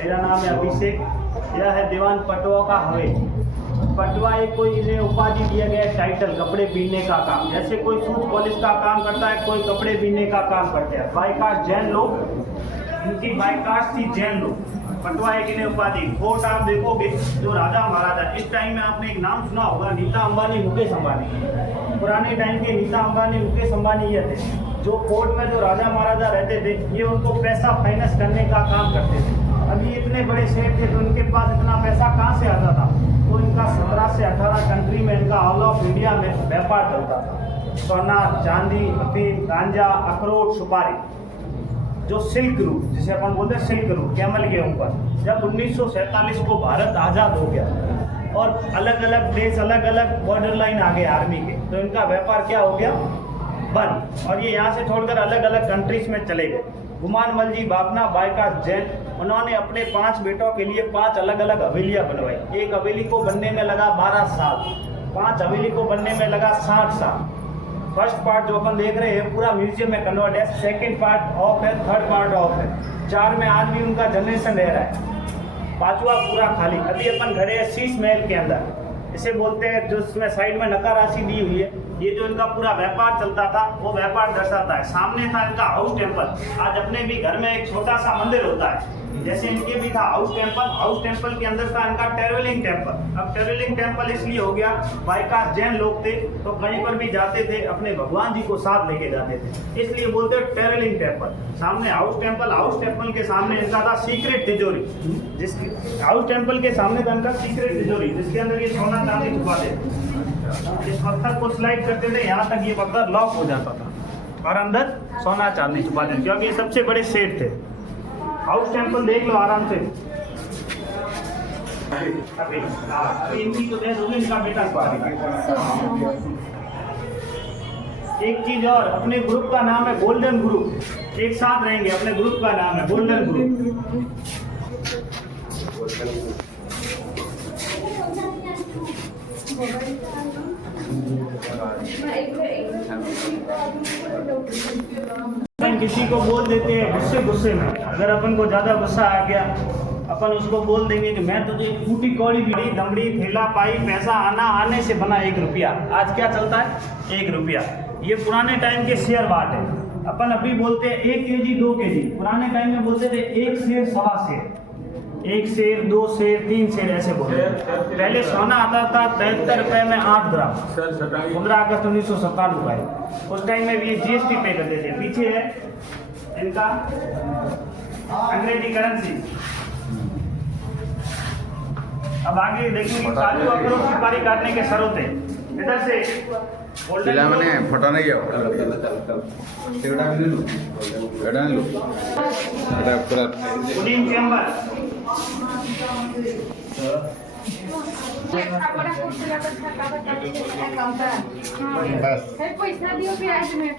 मेरा नाम है अभिषेक। यह है दीवान पटवा का हवे। पटवा एक कोई इन्हें उपाधि दिया गया है, टाइटल कपड़े बीनने का काम। जैसे कोई सूट पॉलिश का काम करता है, कोई कपड़े बीनने का काम करते हैं। बाइकास्ट जैन लोग, इनकी बाइकास्ट थी जैन लोग। पटवा एक इन्हें उपाधि। फोर्ट आप देखोगे जो राजा महाराजा, इस टाइम में आपने एक नाम सुना होगा, नीता अंबानी, मुकेश अंबानी। पुराने टाइम के नीता अंबानी, मुकेश अंबानी ये थे जो फोर्ट में जो राजा महाराजा रहते थे, ये उनको पैसा फाइनेंस करने का काम करते थे। अभी इतने बड़े शेर थे तो उनके पास इतना पैसा कहाँ से आता था? तो इनका 17 से 18 कंट्री में इनका ऑल ऑफ इंडिया में व्यापार चलता था। सोना, चांदी, अफीम, गांजा, अखरोट, सुपारी, जो सिल्क रूट जिसे अपन बोलते हैं, सिल्क रूट कैमल के ऊपर। जब 1947 को भारत आज़ाद हो गया और अलग अलग देश, अलग अलग बॉर्डर लाइन आ गए आर्मी के, तो इनका व्यापार क्या हो गया? बंद। और ये यहाँ से छोड़कर अलग अलग कंट्रीज में चले गए। गुमान मलजी बापना, बाइकास्ट जैन, उन्होंने अपने 5 बेटों के लिए 5 अलग अलग हवेलियाँ बनवाई। एक हवेली को बनने में लगा 12 साल, 5 हवेली को बनने में लगा 60 साल। फर्स्ट पार्ट जो अपन देख रहे हैं पूरा म्यूजियम में कन्वर्ट है, सेकंड पार्ट ऑफ है, थर्ड पार्ट ऑफ है। 4 में आज भी उनका जनरेशन रह रहा है, 5वां पूरा खाली। अभी अपन खड़े हैं शीश महल के अंदर, इसे बोलते हैं, जो इसमें साइड में नक्का राशि दी हुई है, ये जो इनका पूरा व्यापार चलता था वो व्यापार दर्शाता है। सामने था इनका हाउस टेम्पल। आज अपने भी घर में एक छोटा सा मंदिर होता है, जैसे इनके भी था हाउस टेम्पल। हाउस टेम्पल के अंदर था इनका ट्रेवलिंग टेम्पल। अब ट्रेवलिंग टेम्पल इसलिए हो गया, बाइकास्ट जैन लोग थे तो कहीं पर भी जाते थे अपने भगवान जी को साथ लेके जाते थे, इसलिए बोलते हैं ट्रेवलिंग टेम्पल। सामने हाउस टेम्पल, हाउस टेम्पल के सामने इनका था सीक्रेट तिजोरी, जिसके हाउस टेम्पल के सामने था इनका सीक्रेट तिजोरी, जिसके अंदर ये सोना चांदी छुपा थे। इस पत्थर को स्लाइड करते थे, यहाँ तक ये पत्थर लॉक हो जाता था और अंदर सोना चांदी छुपा थे, क्योंकि ये सबसे बड़े सेठ थे। हाउस टेम्पल देख लो आराम से। अभी इनकी तो डेथ होगी, इनका बेटा। एक चीज और, अपने ग्रुप का नाम है गोल्डन ग्रुप। एक साथ रहेंगे, अपने ग्रुप का नाम है गोल्डन ग्रुप। किसी को बोल देते हैं गुस्से में, अगर अपन को ज्यादा गुस्सा आ गया, अपन उसको बोल देंगे कि मैं तुझे फूटी कौड़ी बीड़ी दमड़ी थैला पाई पैसा आना आने से बना 1 रुपया। आज क्या चलता है? 1 रुपया। ये पुराने टाइम के शेयर बाट है। अपन अभी बोलते हैं 1 केजी 2 केजी, पुराने टाइम में बोलते थे 1 शेर 1.25 शेर, 1 शेर 2 शेर 3 शेर ऐसे बोलते। पहले सोना आता था 73 रुपये में 8 ग्राम, 15 अगस्त 1997 का है। उस टाइम में भी GST पे करते थे। पीछे है इनका अंग्रेजी करेंसी। अब आगे देखेंगे काजू अखरोट सुपारी काटने के सर होते। इधर से मैंने फोटो नहीं चेम्बर। पैसा दियो ब्याज में,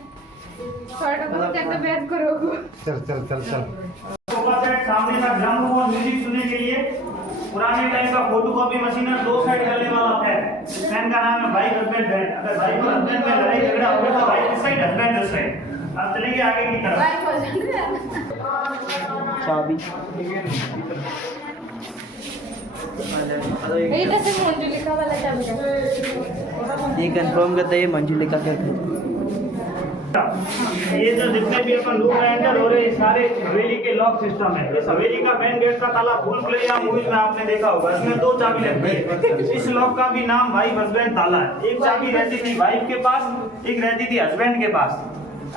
चल सामने का ड्रम और म्यूजिक सुनने के लिए पुराने टाइम का फोटोकॉपी मशीन है, 2 साइड चलने वाला फैन। फैन का नाम है भाई हस्बैंड फैन। अगर भाई और हस्बैंड में लड़ाई झगड़ा हो गया तो भाई इस साइड, हस्बैंड इस साइड। अब चलेंगे आगे की तरफ। चाबी मंजुलिका वाला चाबी, ये कंफर्म करते हैं मंजुलिका क्या है। ये जो जितने भी अपन लोग एंटर हो रहे हैं सारे हवेली के लॉक सिस्टम है। इस हवेली का मेन गेट का ताला भूल भुलैया मूवीज में आपने देखा होगा, इसमें 2 चाबी लगती है। इस लॉक का भी नाम वाइफ हस्बैंड ताला है। एक चाबी रहती थी वाइफ के पास, एक रहती थी हस्बैंड के पास।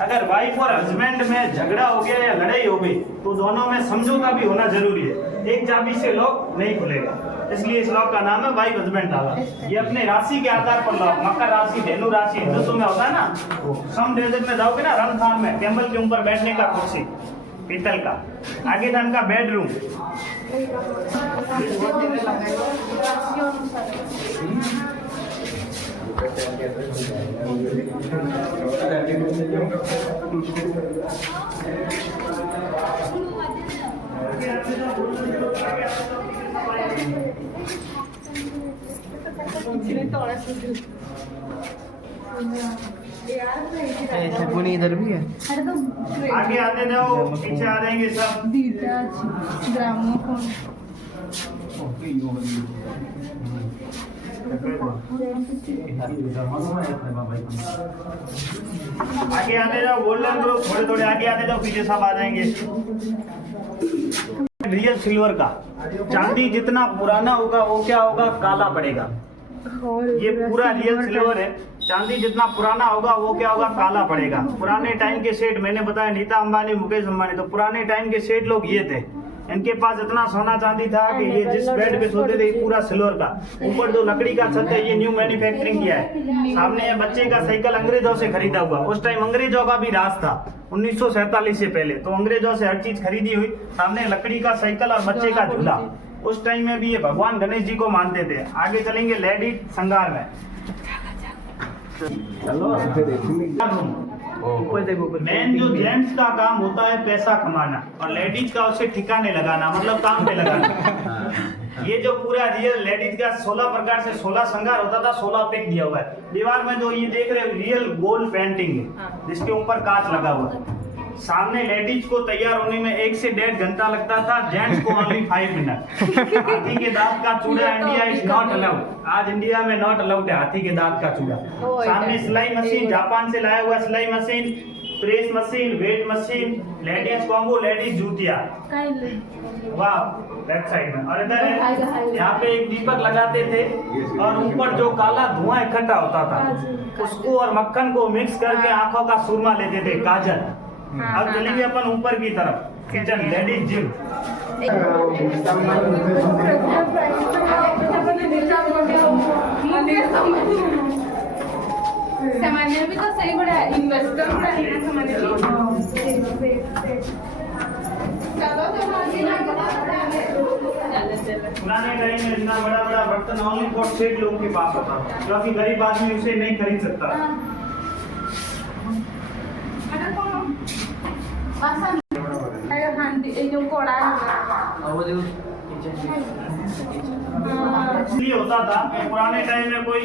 अगर वाइफ और हस्बैंड में झगड़ा हो गया या लड़ाई हो गई तो दोनों में समझौता भी होना जरूरी है। एक चाबी से लॉक नहीं खुलेगा, इसलिए इस लॉक का नाम है वाइफ हस्बैंड ताला। ये अपने राशि के आधार पर लॉक, मकर राशि, धेनु राशि, हिंदुत्व में होता है ना, सम डेजर्ट में जाओगे ना रणथाम में, कैमल के ऊपर बैठने का कुर्सी पीतल का। आगे था इनका बेडरूम। तो ऐसे पुनी इधर भी है। आगे आते जाओ, पीछे आ जाएंगे सब। ग्रामोफोन आगे आते जाओ, गोल्डन ग्रुप थोड़े थोड़े आगे आते जाओ, पीछे सब आ जाएंगे। रियल सिल्वर का, चांदी जितना पुराना होगा वो क्या होगा, काला पड़ेगा। ये पूरा रियल सिल्वर है। चांदी जितना पुराना होगा वो क्या होगा, काला पड़ेगा। पुराने टाइम के सेठ, मैंने बताया नीता अंबानी, मुकेश अंबानी, तो पुराने टाइम के सेठ लोग ये थे। इनके पास इतना सोना चांदी था कि ये जिस बेड पे सोते थे पूरा सिल्वर का। ऊपर जो लकड़ी का छत है ये न्यू मैन्युफैक्चरिंग किया है। सामने ये बच्चे का साइकिल अंग्रेजों से खरीदा हुआ। उस टाइम अंग्रेजों का भी राज था 1947 से पहले, तो अंग्रेजों से हर चीज खरीदी हुई। सामने लकड़ी का साइकिल और बच्चे का झूला। उस टाइम में भी ये भगवान गणेश जी को मानते थे। आगे चलेंगे लेडीज श्रृंगार में। मेन जो जेंट्स का काम होता है पैसा कमाना, और लेडीज का उसे ठिकाने लगाना, मतलब काम पे लगाना। ये जो पूरा रियल लेडीज का 16 प्रकार से 16 श्रृंगार होता था, 16 पिक दिया हुआ है। दीवार में जो ये देख रहे हो रियल गोल्ड पेंटिंग है, जिसके ऊपर कांच लगा हुआ है। सामने लेडीज को तैयार होने में 1 से 1.5 घंटा लगता था, जेंट्स को ओनली 5 मिनट। हाथी के दांत का चूड़ा इंडिया इज नॉट अलाउड। आज इंडिया में नॉट अलाउड है हाथी के दांत का चूड़ा। सामने सिलाई मशीन, जापान से लाया हुआ सिलाई machine, press machine, weight machine, ladies combo, ladies जूतियां। वाह, बैक साइड में। और इधर है, यहाँ पे एक दीपक लगाते थे और ऊपर जो काला धुआं इकट्ठा होता था उसको और मक्खन को मिक्स करके आंखों का सुरमा लेते थे, काजल। अब चलेंगे अपन ऊपर की तरफ, किचन, लेडीज जिम। सामान्य भी तो सही बड़ा है, इन्वेस्टर बड़ा है ना सामान्य भी। पुराने टाइम में इतना बड़ा बड़ा बर्तन ओनली फॉर सेठ लोगों के पास होता था, क्योंकि गरीब आदमी उसे नहीं खरीद सकता। इसलिए होता था कि पुराने टाइम में कोई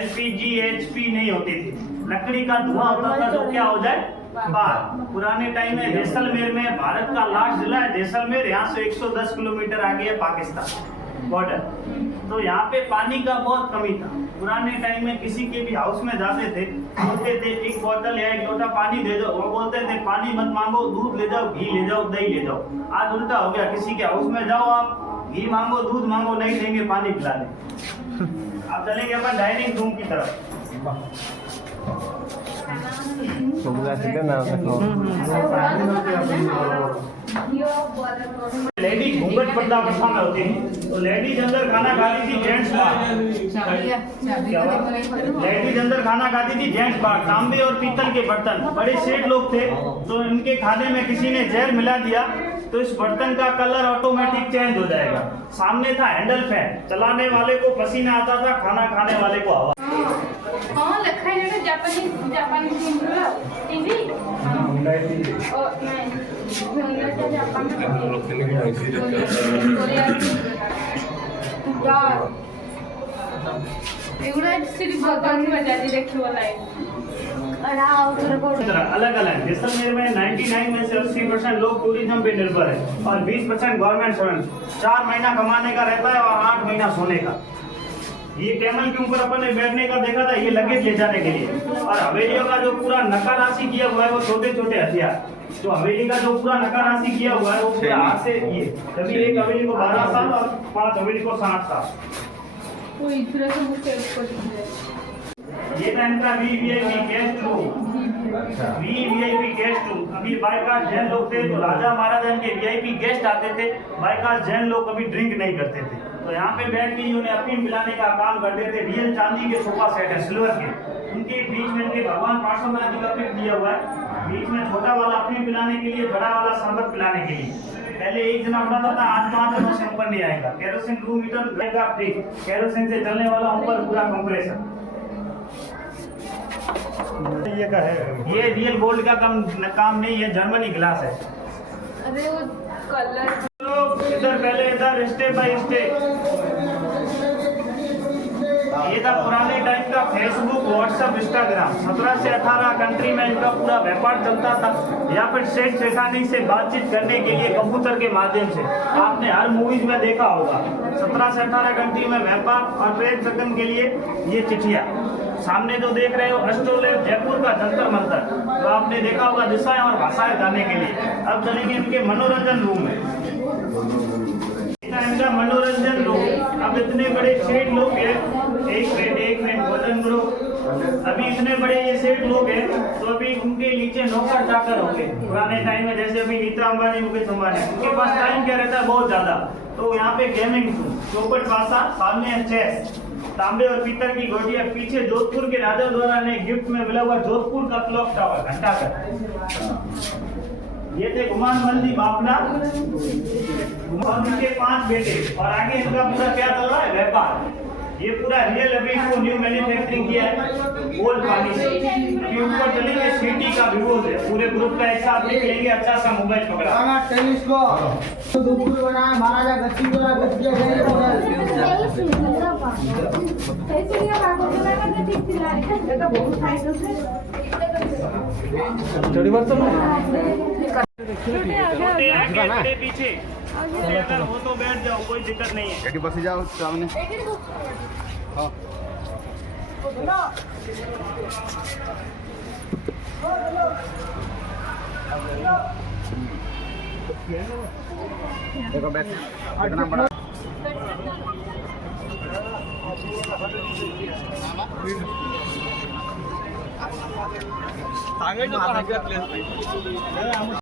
LPG HP नहीं होती थी, लकड़ी का धुआं होता था जो क्या हो जाए बाहर। पुराने टाइम में जैसलमेर में, भारत का लास्ट जिला है जैसलमेर, यहाँ से 110 किलोमीटर आगे है पाकिस्तान बॉर्डर। तो यहाँ पे पानी का बहुत कमी था। पुराने टाइम में किसी के भी हाउस में जाते थे, बोलते थे 1 बोतल या 1 लोटा पानी दे दो, वो बोलते थे पानी मत मांगो, दूध ले जाओ, घी ले जाओ, दही ले जाओ। आज उल्टा हो गया, किसी के हाउस में जाओ आप, घी मांगो, दूध मांगो, नहीं देंगे, पानी पिला दें। अब चलेंगे अपन डाइनिंग रूम की तरफ। लेडीज घूंघट पर्दा प्रथा में होती थी, तो लेडीज अंदर खाना खाती थी, जेंट्स बाहर। लेडीज अंदर खाना खाती थी, जेंट्स बाहर। तांबे और पीतल के बर्तन, बड़े सेठ लोग थे, तो इनके खाने में किसी ने जहर मिला दिया तो इस बर्तन का कलर ऑटोमेटिक चेंज हो जाएगा। सामने था हैंडल फैन, चलाने वाले को पसीना आता था, खाना खाने वाले को हवा। हाँ, लिखा है ना जापानी टीवी। और नहीं, जापान एगुड़ा सिर्फ भगवान की वजह से देखी वाला है। अलग अलग जैसलमेर में 99 में से 80% लोग टूरिज्म पे निर्भर है और 20% गवर्नमेंट सर्वेंट। 4 महीना कमाने का रहता है और 8 महीना सोने का। ये टेबल के ऊपर अपन ने बैठने का देखा था, ये लगेज ले जाने के लिए। और हवेलियों का जो पूरा नकाराशी किया हुआ है वो छोटे छोटे हथियार, जो हवेली का जो पूरा नकाराशी किया हुआ है वो पूरा हाथ से, ये कभी एक हवेली को 12 साल और 5 हवेली को 60 साल। ये था इनका VVIP guest room. VVIP guest room. अभी बाईकाट जैन लोग थे तो राजा महाराजा के VIP गेस्ट आते थे। बाईकाट जैन लोग कभी ड्रिंक नहीं करते थे, तो यहाँ पे बैठ के उन्हें अफीम पिलाने का काम करते थे। रियल चांदी के सोफा सेट है, सिल्वर के। उनके बीच में इनके भगवान पार्श्वनाथ जी का पिक दिया हुआ है। बीच में छोटा वाला अफीम पिलाने के लिए, बड़ा वाला शरबत पिलाने के लिए। पहले एक जना उठाता था, आज 5 जनों से ऊपर नहीं आएगा। केरोसिन 2 मीटर रहेगा फ्री, केरोसिन से चलने वाला ऊपर पूरा कंप्रेसर। ये का है, ये रियल गोल्ड का काम नहीं है, जर्मनी ग्लास है। अरे वो कलर इधर पहले इधर स्टेप बाय स्टेप। ये था पुराने टाइम का फेसबुक, व्हाट्सएप, इंस्टाग्राम। 17 से 18 कंट्री में इनका पूरा व्यापार चलता था। या फिर सेठ सेठानी से बातचीत करने के लिए कबूतर के माध्यम से, आपने हर मूवीज में देखा होगा। 17 से 18 कंट्री में व्यापार और प्रेम सकन के लिए ये चिट्ठियाँ। सामने जो देख रहे हो अष्टोले जयपुर का जंतर मंतर, तो आपने देखा होगा दिशाएं और भाषाएं जाने के लिए। अब चलेंगे इनके मनोरंजन रूम में। इनका मनोरंजन रूम। अब इतने बड़े सेठ लोग हैं, एक मिनट भोजन करो। अभी इतने बड़े ये सेठ लोग हैं, तो अभी उनके नीचे नौकर चाकर होंगे। पुराने टाइम में जैसे अभी नीता अंबानी, मुकेश अंबानी, उनके पास टाइम क्या रहता है बहुत ज्यादा। तो यहाँ पे गेमिंग, चौपट पासा, सामने चेस, तांबे और पीतल की गोटियां। पीछे जोधपुर के राजा द्वारा ने गिफ्ट में मिला हुआ जोधपुर का क्लॉक टावर, घंटाघर। ये थे गुमान मल्ली बापना और इनके 5 बेटे। और आगे इनका पूरा क्या चल रहा है, व्यापार। ये पूरा रियल अभी इसको न्यू मैन्युफैक्चरिंग किया है ओल्ड पानी से। अभी ऊपर चलेंगे, सिटी का विवो है, पूरे ग्रुप का एक साथ लेंगे। अच्छा सा मोबाइल पकड़ा, टेनिस को जोधपुर बनाया महाराजा गच्ची वाला गच्ची छोटे पीछे अगर हो तो बैठ जाओ, कोई दिक्कत नहीं है। एटी बस जाओ सामने। हाँ देखो बैठ कितना बड़ा।